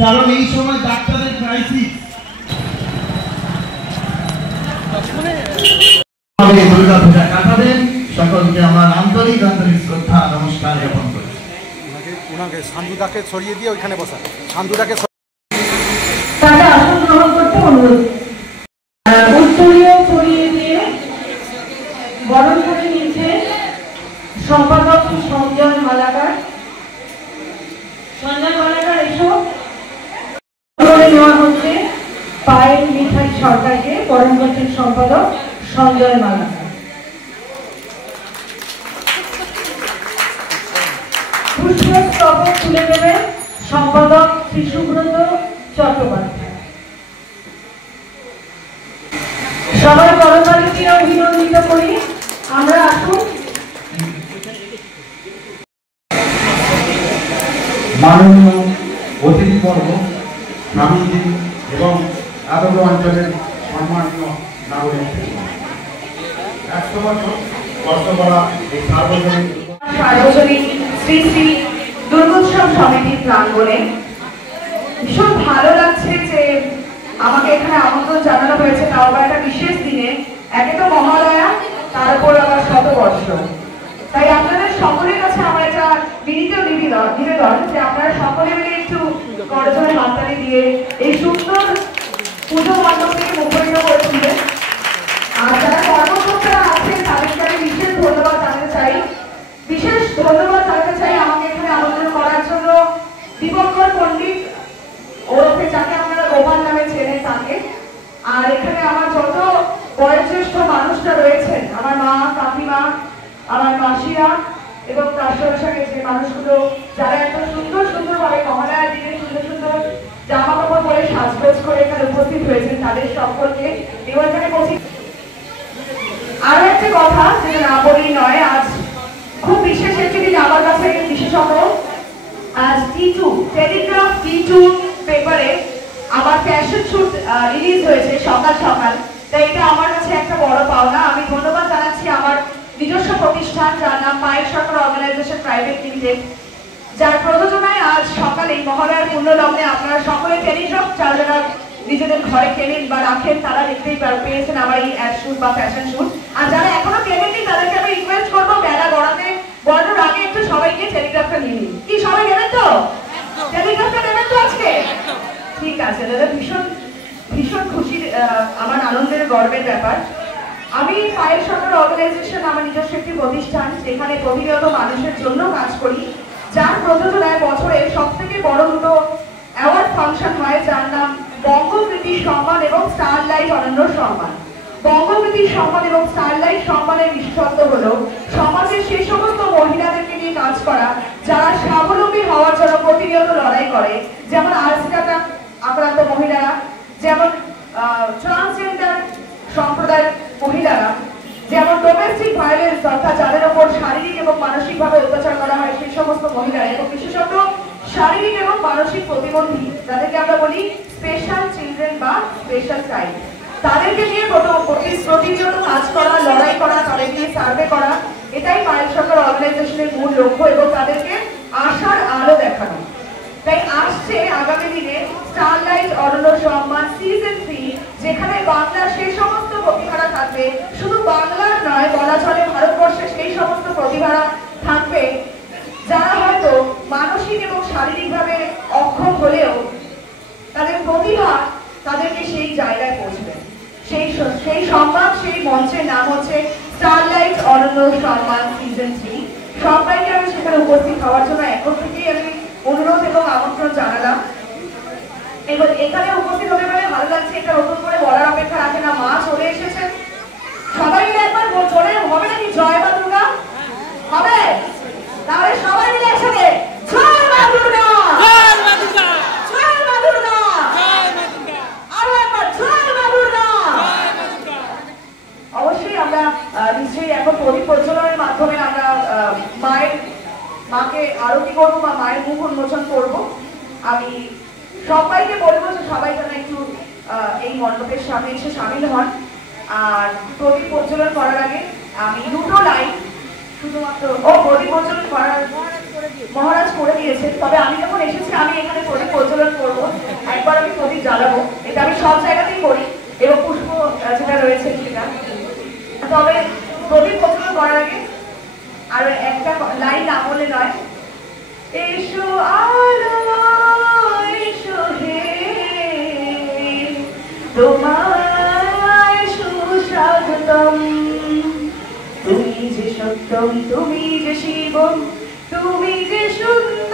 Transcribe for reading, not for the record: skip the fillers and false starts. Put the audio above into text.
কারণ এই সময় ডাক্তারের ক্রাইসিস। সকলকে আমার আন্তরিক শ্রদ্ধা নমস্কার জ্ঞাপন করি। ওনাকে সান্দুদাকে ছড়িয়ে দিয়ে ওইখানে বসা, সান্দুদাকে তাকে আসন গ্রহণ করতে অনুরোধ। উত্তরীয় ছড়িয়ে দিয়ে বরণ করে নিচ্ছে সম্পাদক সঞ্জয় মালাকার। সঞ্জয় মালাকার এসব করে নেওয়া হচ্ছে পায়েল মিঠাই সরকারকে, বরণ করছেন সম্পাদক সঞ্জয় মালাকার। পুষ্পস্তবক তুলে দেবেন সম্পাদক শ্রী সুব্রত চট্টোপাধ্যায়। সবাই করতালিতে অভিনন্দিত করি। আমরা আসুন। মাননীয় অতিথিবর্গ, স্বামীজি এবং আদর অঞ্চলের সম্মানীয় নাগরিক, 100 বছর কষ্ট করা এই সার্বজনীন শ্রী শ্রী দুর্গোৎসব সমিতির প্রাঙ্গণে ভীষণ ভালো লাগছে যে আমাকে এখানে আমন্ত্রণ জানানো হয়েছে, তাও আবার একটা বিশেষ দিনে। একে তো মহালয়া, তার উপর আবার শতবর্ষ। তাই আপনাদের সকলের কাছে আমার একটা বিনীত নিবেদন যে আপনারা সকলে মিলে একটু করজোড়ে হাততালি দিয়ে এই সুন্দর পুজো মণ্ডপকে মুখরিত করে তুলবেন। আর যারা কর্মকর্তারা আছেন তাদেরকে আমি বিশেষ ধন্যবাদ জানাতে চাই। বিশেষ ধন্যবাদ জানাতে চাই আমাকে এখানে আমন্ত্রণ করার জন্য দীপঙ্কর পণ্ডিত, ওরফে যাকে আপনারা গোপাল নামে চেনেন তাকে। আর এখানে আমার যত বয়োজ্যেষ্ঠ মানুষরা রয়েছেন, আমার মা, কাকিমা, আমার মাসিরা এবং তার সঙ্গে সঙ্গে যে মানুষগুলো যারা এত সুন্দর সুন্দরভাবে মহালয়ার দিনে সুন্দর সুন্দর জামা কাপড় পরে সাজগোজ করে এখানে উপস্থিত হয়েছেন, তাদের সকলকে এবার এখানে পৌঁছে। আরো একটা কথা যেটা না বলেই নয়, আজ খুব বিশেষ একটি দিন আমার কাছে, বিশেষত আজ T2 টেলিগ্রাফ T2 পেপারে আমার ফ্যাশন শুট রিলিজ হয়েছে সকাল সকাল। তাই এটা আমার কাছে একটা বড় পাওনা। আমি ধন্যবাদ জানাচ্ছি আমার নিজস্ব প্রতিষ্ঠান, যার নাম পায়েল সরকার অর্গানাইজেশন প্রাইভেট লিমিটেড, যার প্রযোজনায় আজ সকালে মহালয়ার পুণ্যলগ্নে আপনারা সকলে টেলিগ্রাফ যারা নিজেদের ঘরে কেনেন বা রাখেন তারা দেখতেই পেয়েছেন আমার এই অ্যাড শুট বা ফ্যাশন শুট। আর যারা এখনো কেনেননি তাদেরকে আমি রিকোয়েস্ট করবো বেলা গড়ানোর আগে একটু সবাইকে টেলিগ্রাফটা নিয়ে নিন। কি সবাই নেবেন তো? টেলিগ্রাফটা নেবেন তো আজকে? ঠিক আছে দাদা, ভীষণ ভীষণ খুশির, আমার আনন্দের গর্বের ব্যাপার। আমি পায়েল সরকার অর্গানাইজেশন আমার নিজস্ব একটি প্রতিষ্ঠান, যেখানে প্রতিনিয়ত মানুষের জন্য কাজ করি, যার প্রযোজনায় বছরের সব থেকে বড় দুটো অ্যাওয়ার্ড ফাংশন হয়, যার নাম বঙ্গকৃতি সম্মান এবং স্টারলাইট অনন্য সম্মান। বঙ্গকৃতি সম্মান এবং স্টারলাইট সম্মানের বিশেষত্ব হলো সমাজের সেই সমস্ত মহিলাদেরকে নিয়ে কাজ করা যারা স্বাবলম্বী হওয়ার জন্য প্রতিনিয়ত লড়াই করে, যেমন আর্সিকাটা আক্রান্ত মহিলারা, যেমন ট্রান্সজেন্ডার সম্প্রদায়ের মহিলারা, যেমন ডোমেস্টিক ভায়োলেন্স অর্থাৎ যাদের ওপর শারীরিক এবং মানসিকভাবে অত্যাচার করা হয় সেই সমস্ত মহিলারা, এবং বিশেষত শারীরিক এবং মানসিক প্রতিবন্ধী যাদেরকে আমরা বলি স্পেশাল চিলড্রেন বা স্পেশাল চাইল্ড, তাদেরকে নিয়ে প্রতিনিয়ত কাজ করা, লড়াই করা, তাদের নিয়ে সার্ভে করা, এটাই পায়েল সরকার অর্গানাইজেশনের মূল লক্ষ্য এবং তাদেরকে আশার আলো দেখানো। তাই আসছে আগামী দিনে স্টারলাইট অনন্য সম্মান সিজন 3, যেখানে বাংলার সেই সমস্ত প্রতিভারা থাকবে, শুধু বাংলার নয় বলা চলে ভারতবর্ষের সেই সমস্ত প্রতিভারা থাকবে যারা হয়তো মানসিক এবং শারীরিকভাবে অক্ষম হলেও তাদের প্রতিভা তাদেরকে সেই জায়গায় পৌঁছবে। সেই সম্মান, সেই মঞ্চের নাম হচ্ছে স্টারলাইট অনন্য সম্মান সিজন 3। সবাইকে আমি সেখানে উপস্থিত হওয়ার জন্য এখন থেকেই আমি অনুরোধ এবং আমন্ত্রণ জানালাম। এবার এখানে উপস্থিত হতে পারে ভালো লাগছে, এটা নতুন করে বলার অপেক্ষা রাখে না। মা চলে এসেছেন, সবাই মিলে একবার চলে হবে নাকি জয় মা দুর্গা হবে? তাহলে সবাই মিলে একসাথে জয় মা দুর্গা, জয় মা দুর্গা, জয় মা দুর্গা, জয় মা দুর্গা, আরো একবার জয় মা দুর্গা, জয় মা দুর্গা। অবশ্যই আমরা নিশ্চয়ই এখন প্রদীপ প্রজ্বলনের মাধ্যমে আমরা মাকে আরতি করবো বা মায়ের মুখ উন্মোচন করবো। আমি সবাইকে বলবো যে সবাই যেন একটু এই মণ্ডপের সামনে এসে সামিল হন। আর প্রদীপ প্রজ্বলন করার আগে আমি দুটো লাইন শুধুমাত্র ও প্রদীপ প্রজ্বলন করার মহারাজ করে দিয়েছেন। তবে আমি যখন এসেছি আমি এখানে প্রদীপ প্রজ্বলন করবো, একবার আমি প্রদীপ জ্বালাবো, এটা আমি সব জায়গাতেই করি এবং পুষ্প যেটা রয়েছে সেটা। তবে প্রদীপ প্রজ্বলন করার আগে আর একটা লাইন না বলে নয়, এসো আলো এসো হে তোমায় সুস্বাগতম, তুমি যে সত্যম, তুমি যে শিবম, তুমি যে সুন্দর